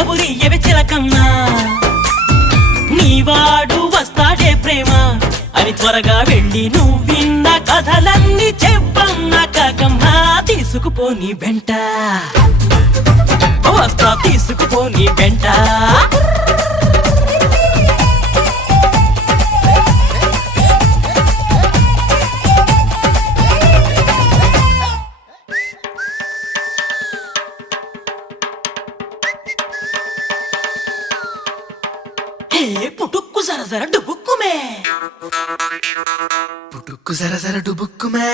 కబురియవి చిలకన్నా, నీవాడు వస్తాడే ప్రేమ అని త్వరగా వెళ్ళి నువ్వు విన్న కథలన్నీ చెప్పన్నా కాకమ్మా. తీసుకుపోని వెంట వస్తా, తీసుకుపోని వెంట. పుటుక్కు జర జర డుబుక్కుమే, పుట్టుక్కు జర జర డుబుక్కుమే.